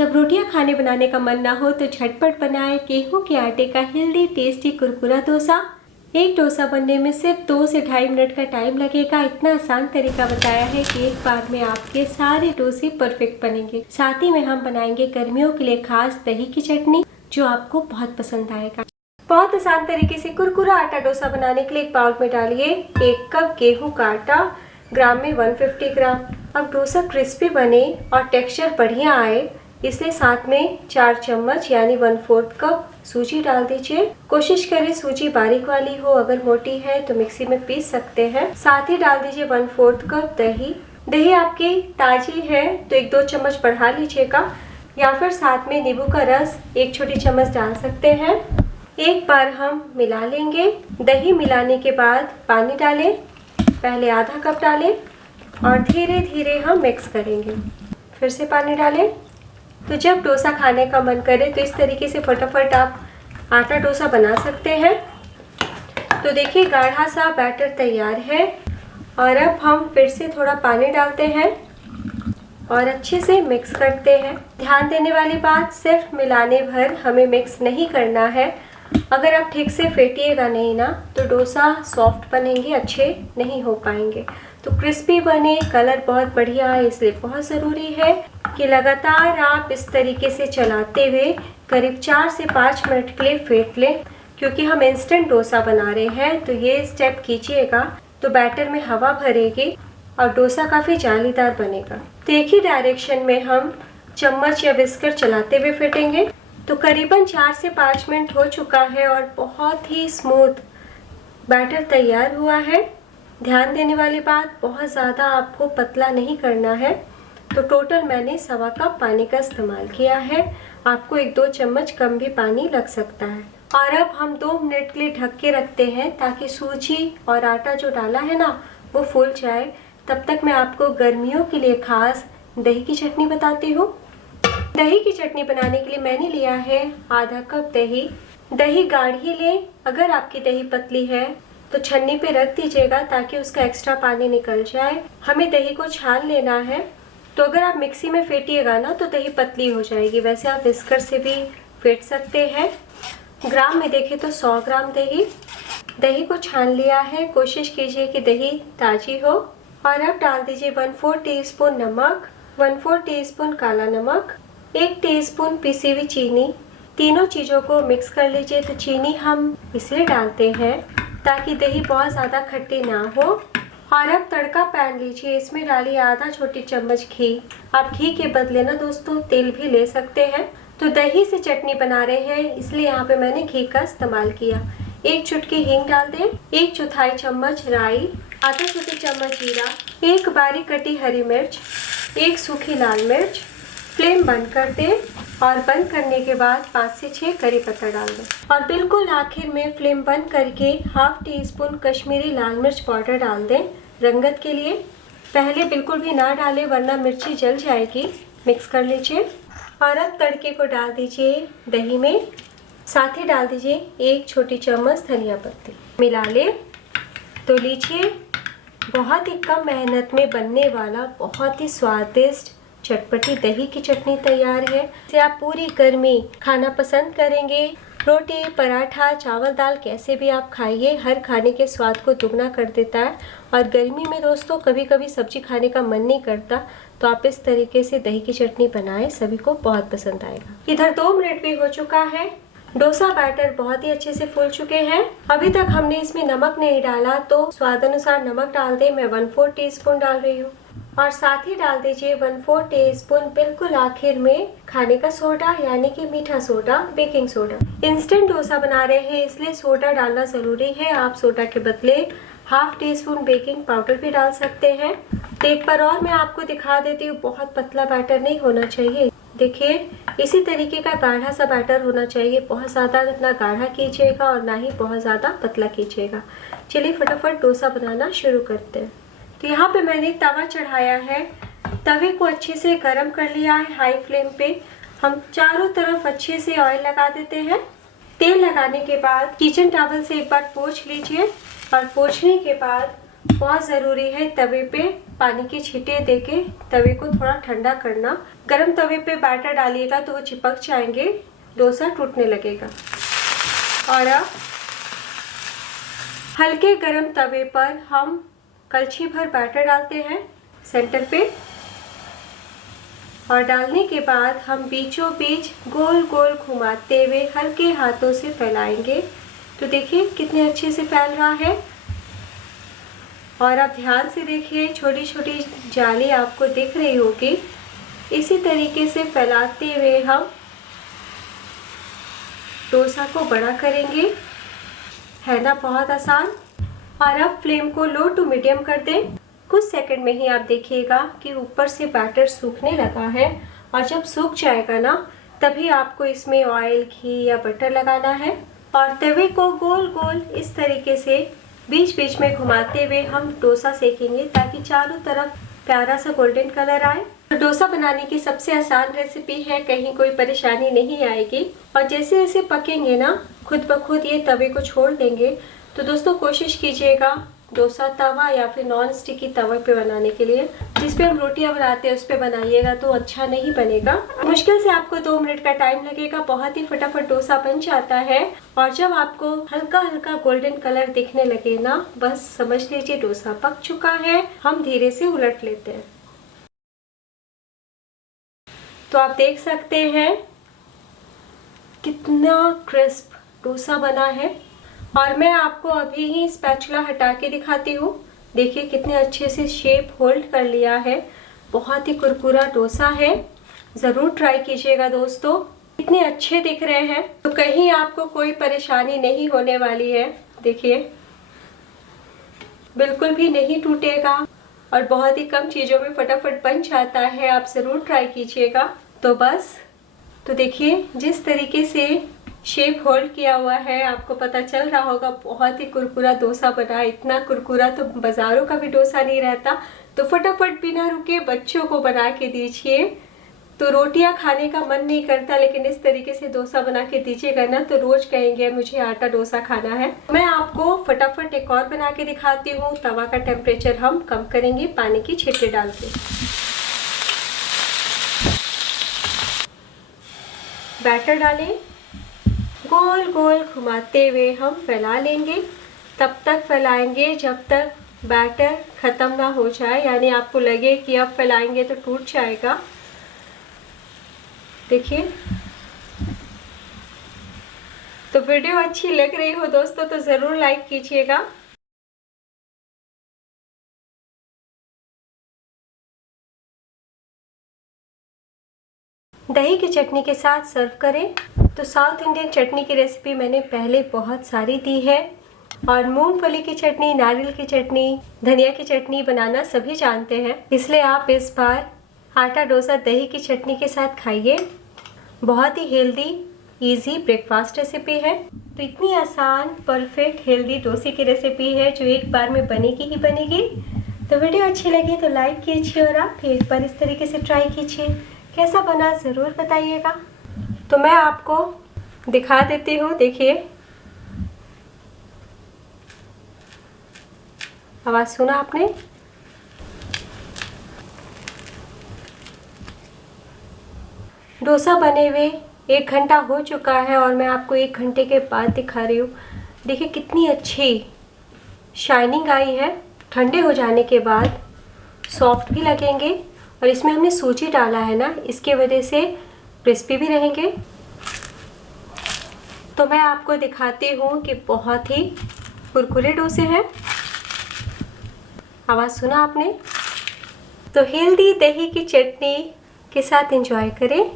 जब रोटियां खाने बनाने का मन ना हो तो झटपट बनाए गेहूं के आटे का हेल्दी टेस्टी कुरकुरा डोसा। एक डोसा बनने में सिर्फ 2 से 2.5 मिनट का टाइम लगेगा। इतना आसान तरीका बताया है कि एक बार में आपके सारे डोसे परफेक्ट बनेंगे। साथ ही में हम बनाएंगे गर्मियों के लिए खास दही की चटनी, जो आपको बहुत पसंद आएगा। बहुत आसान तरीके से कुरकुरा आटा डोसा बनाने के लिए एक बाउल में डालिए 1 कप गेहूं का आटा, ग्राम में 150 ग्राम। अब डोसा क्रिस्पी बने और टेक्सचर बढ़िया आए, इसलिए साथ में 4 चम्मच यानी 1/4 कप सूजी डाल दीजिए। कोशिश करें सूजी बारीक वाली हो, अगर मोटी है तो मिक्सी में पीस सकते हैं। साथ ही डाल दीजिए 1/4 कप दही। दही आपकी ताजी है तो 1-2 चम्मच बढ़ा लीजिएगा, या फिर साथ में नींबू का रस 1 छोटी चम्मच डाल सकते हैं। एक बार हम मिला लेंगे। दही मिलाने के बाद पानी डालें, पहले आधा कप डालें और धीरे धीरे हम मिक्स करेंगे। फिर से पानी डालें। तो जब डोसा खाने का मन करे तो इस तरीके से फटाफट आप आटा डोसा बना सकते हैं। तो देखिए गाढ़ा सा बैटर तैयार है और अब हम फिर से थोड़ा पानी डालते हैं और अच्छे से मिक्स करते हैं। ध्यान देने वाली बात, सिर्फ मिलाने भर हमें मिक्स नहीं करना है। अगर आप ठीक से फेंटिएगा नहीं ना तो डोसा सॉफ्ट बनेंगे, अच्छे नहीं हो पाएंगे। तो क्रिस्पी बने, कलर बहुत बढ़िया है, इसलिए बहुत ज़रूरी है कि लगातार आप इस तरीके से चलाते हुए करीब 4 से 5 मिनट के लिए फेंट लें। क्योंकि हम इंस्टेंट डोसा बना रहे हैं तो ये स्टेप कीजिएगा तो बैटर में हवा भरेगी और डोसा काफ़ी जालीदार बनेगा। तो एक ही डायरेक्शन में हम चम्मच या विस्कर चलाते हुए फेंटेंगे। तो करीबन 4 से 5 मिनट हो चुका है और बहुत ही स्मूथ बैटर तैयार हुआ है। ध्यान देने वाली बात, बहुत ज़्यादा आपको पतला नहीं करना है। तो टोटल मैंने 1.25 कप पानी का इस्तेमाल किया है। आपको 1-2 चम्मच कम भी पानी लग सकता है। और अब हम 2 मिनट के लिए ढक के रखते हैं ताकि सूजी और आटा जो डाला है ना वो फूल जाए। तब तक मैं आपको गर्मियों के लिए खास दही की चटनी बताती हूँ। दही की चटनी बनाने के लिए मैंने लिया है आधा कप दही। दही गाढ़ी लें, अगर आपकी दही पतली है तो छन्नी पे रख दीजिएगा ताकि उसका एक्स्ट्रा पानी निकल जाए। हमें दही को छान लेना है। तो अगर आप मिक्सी में फेंटिएगा ना तो दही पतली हो जाएगी, वैसे आप विस्कर से भी फेंट सकते हैं। ग्राम में देखें तो 100 ग्राम दही को छान लिया है। कोशिश कीजिए कि दही ताजी हो। और अब डाल दीजिए 1/4 टीस्पून नमक, 1/4 टीस्पून काला नमक, 1 टीस्पून पिसी हुई चीनी। तीनों चीज़ों को मिक्स कर लीजिए। तो चीनी हम इसलिए डालते हैं ताकि दही बहुत ज़्यादा खट्टी ना हो। और अब तड़का पैन लीजिए, इसमें डालिए आधा छोटी चम्मच घी। आप घी के बदले ना दोस्तों तेल भी ले सकते हैं। तो दही से चटनी बना रहे हैं इसलिए यहाँ पे मैंने घी का इस्तेमाल किया। 1 चुटकी हींग डाल दें, 1/4 चम्मच राई, आधा छोटी चम्मच जीरा, 1 बारीक कटी हरी मिर्च, 1 सूखी लाल मिर्च। फ्लेम बंद कर दें और बंद करने के बाद 5 से 6 करी पत्ता डाल दें। और बिल्कुल आखिर में फ्लेम बंद करके 1/2 टीस्पून कश्मीरी लाल मिर्च पाउडर डाल दें रंगत के लिए। पहले बिल्कुल भी ना डालें वरना मिर्ची जल जाएगी। मिक्स कर लीजिए और अब तड़के को डाल दीजिए दही में। साथ ही डाल दीजिए 1 छोटी चम्मच धनिया पत्ती। मिला लें। तो लीजिए बहुत ही कम मेहनत में बनने वाला बहुत ही स्वादिष्ट चटपटी दही की चटनी तैयार है। इसे आप पूरी गर्मी खाना पसंद करेंगे। रोटी, पराठा, चावल, दाल कैसे भी आप खाइए, हर खाने के स्वाद को दुगना कर देता है। और गर्मी में दोस्तों कभी कभी सब्जी खाने का मन नहीं करता तो आप इस तरीके से दही की चटनी बनाएं, सभी को बहुत पसंद आएगा। इधर 2 मिनट भी हो चुका है। डोसा बैटर बहुत ही अच्छे से फूल चुके हैं। अभी तक हमने इसमें नमक नहीं डाला तो स्वाद अनुसार नमक डाल दें। मैं 1/4 टीस्पून डाल रही हूँ। और साथ ही डाल दीजिए 1/4 टीस्पून बिल्कुल आखिर में खाने का सोडा, यानी कि मीठा soda, baking soda. Instant dosa बना रहे हैं इसलिए सोडा डालना जरूरी है। आप सोडा के बदले 1/2 टीस्पून बेकिंग पाउडर भी डाल सकते हैं। तो एक बार और मैं आपको दिखा देती हूँ, बहुत पतला बैटर नहीं होना चाहिए। देखिए इसी तरीके का गाढ़ा सा बैटर होना चाहिए। बहुत ज़्यादा ना गाढ़ा कीजिएगा और ना ही बहुत ज़्यादा पतला कीजिएगा। चलिए फटाफट डोसा बनाना शुरू करते हैं। तो यहाँ पे मैंने तवा चढ़ाया है। तवे को अच्छे से गर्म कर लिया है हाई फ्लेम पे। हम चारों तरफ अच्छे से ऑयल लगा देते हैं। तेल लगाने के बाद किचन टॉवल से एक बार पोंछ लीजिए और पोंछने के बाद बहुत ज़रूरी है तवे पे पानी की छींटे देके तवे को थोड़ा ठंडा करना। गरम तवे पे बैटर डालिएगा तो वो चिपक जाएंगे, डोसा टूटने लगेगा। और अब हल्के गरम तवे पर हम कलछी भर बैटर डालते हैं सेंटर पे, और डालने के बाद हम बीचों बीच गोल गोल घुमाते हुए हल्के हाथों से फैलाएंगे। तो देखिए कितने अच्छे से फैल रहा है। और आप ध्यान से देखिए, छोटी छोटी जाली आपको दिख रही होगी। इसी तरीके से फैलाते हुए हम डोसा को बड़ा करेंगे। है ना बहुत आसान। और अब फ्लेम को लो टू मीडियम कर दें। कुछ सेकंड में ही आप देखिएगा कि ऊपर से बैटर सूखने लगा है, और जब सूख जाएगा ना तभी आपको इसमें ऑयल, घी या बटर लगाना है। और तवे को गोल गोल इस तरीके से बीच बीच में घुमाते हुए हम डोसा सेकेंगे ताकि चारों तरफ प्यारा सा गोल्डन कलर आए। तो डोसा बनाने की सबसे आसान रेसिपी है, कहीं कोई परेशानी नहीं आएगी। और जैसे जैसे पकेंगे ना खुद ब खुद ये तवे को छोड़ देंगे। तो दोस्तों कोशिश कीजिएगा डोसा तवा या फिर नॉन स्टिकी तवे पे बनाने के लिए। जिस पे हम रोटियां बनाते हैं उस पे बनाइएगा तो अच्छा नहीं बनेगा। मुश्किल से आपको 2 मिनट का टाइम लगेगा, बहुत ही फटाफट डोसा बन जाता है। और जब आपको हल्का हल्का गोल्डन कलर दिखने लगे ना, बस समझ लीजिए डोसा पक चुका है। हम धीरे से उलट लेते हैं। तो आप देख सकते हैं कितना क्रिस्प डोसा बना है। और मैं आपको अभी ही स्पैचुला हटा के दिखाती हूँ। देखिए कितने अच्छे से शेप होल्ड कर लिया है। बहुत ही कुरकुरा डोसा है, ज़रूर ट्राई कीजिएगा दोस्तों। कितने अच्छे दिख रहे हैं, तो कहीं आपको कोई परेशानी नहीं होने वाली है। देखिए बिल्कुल भी नहीं टूटेगा और बहुत ही कम चीज़ों में फटाफट बन जाता है। आप ज़रूर ट्राई कीजिएगा। तो बस तो देखिए जिस तरीके से शेप होल्ड किया हुआ है, आपको पता चल रहा होगा बहुत ही कुरकुरा डोसा बना। इतना कुरकुरा तो बाजारों का भी डोसा नहीं रहता। तो फटाफट बिना रुके बच्चों को बना के दीजिए। तो रोटियां खाने का मन नहीं करता, लेकिन इस तरीके से डोसा बना के दीजिएगा ना तो रोज कहेंगे मुझे आटा डोसा खाना है। मैं आपको फटाफट एक और बना के दिखाती हूँ। तवा का टेम्परेचर हम कम करेंगे पानी की छींटे डाल के। बैटर डालें, गोल गोल घुमाते हुए हम फैला लेंगे। तब तक फैलाएंगे जब तक बैटर ख़त्म ना हो जाए, यानी आपको लगे कि अब फैलाएंगे तो टूट जाएगा। देखिए, तो वीडियो अच्छी लग रही हो दोस्तों तो ज़रूर लाइक कीजिएगा। दही की चटनी के साथ सर्व करें। तो साउथ इंडियन चटनी की रेसिपी मैंने पहले बहुत सारी दी है, और मूंगफली की चटनी, नारियल की चटनी, धनिया की चटनी बनाना सभी जानते हैं। इसलिए आप इस बार आटा डोसा दही की चटनी के साथ खाइए। बहुत ही हेल्दी इजी ब्रेकफास्ट रेसिपी है। तो इतनी आसान, परफेक्ट, हेल्दी डोसे की रेसिपी है जो एक बार में बनेगी ही बनेगी। तो वीडियो अच्छी लगी तो लाइक कीजिए, और आप भी एक बार इस तरीके से ट्राई कीजिए। कैसा बना ज़रूर बताइएगा। तो मैं आपको दिखा देती हूँ। देखिए, आवाज़ सुना आपने? डोसा बने हुए 1 घंटा हो चुका है, और मैं आपको 1 घंटे के बाद दिखा रही हूँ। देखिए कितनी अच्छी शाइनिंग आई है। ठंडे हो जाने के बाद सॉफ्ट भी लगेंगे, और इसमें हमने सूजी डाला है ना, इसके वजह से क्रिस्पी भी रहेंगे। तो मैं आपको दिखाती हूँ कि बहुत ही कुरकुरे डोसे हैं। आवाज़ सुना आपने? तो हेल्दी दही की चटनी के साथ एंजॉय करें।